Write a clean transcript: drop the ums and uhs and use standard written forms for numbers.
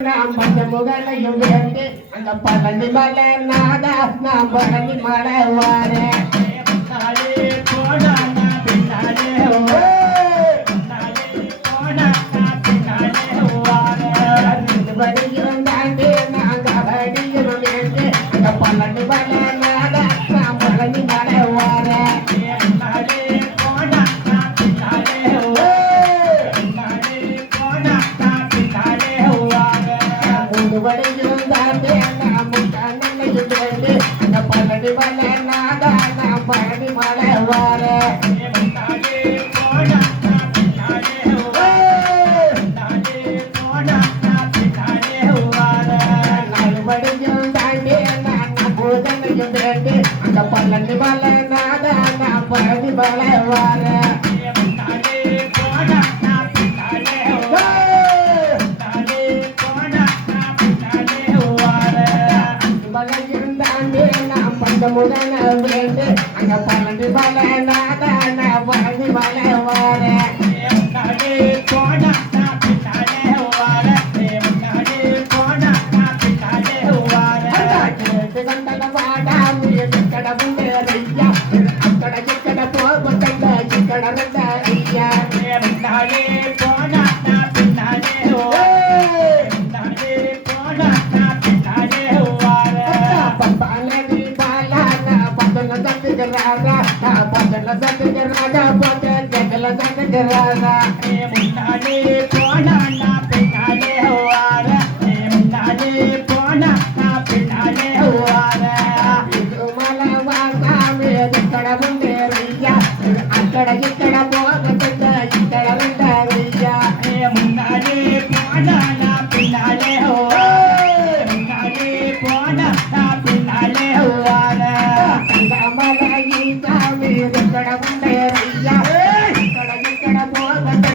நாம் பஞ்ச முகலையும் வேண்டு அந்த பழனி மலை நாதா நாம் பழனி மலை வாரேன் வடியும் தாண்டி நாங்கள் வடியும் வேண்டு அந்த பழனி மலை நாதா நாம் பழனி மலை வாரேன் வடியும் தாண்டி நாம் முட்டானையும் வேண்டு அந்த பழனி மலை நாதா நாம் பழனி மலை வாரேன் வடியும் தாண்டி நான் பூதனையும் வேண்டு அந்த பழனி மலை நாதா நான் பழனி மலை வாரேன் வளையும் தாண்டி நான் பந்த முதன வேண்டு அந்த பழனி மலை நாதா நான் பழனி மலை வாரேன் అక్కడ ఇక్కడ పోకుండా ఇక్కడ అయ్యా పప్పాలని బాలాన పదల దగ్గర రాగా పదల దగ్గర రాగా పోతే జగల దగ్గర రాగా అక్కడ ఇక్కడ పోకుండా ఇక్కడ అయ్యా ఇక్కడ ఉండేరయ్యా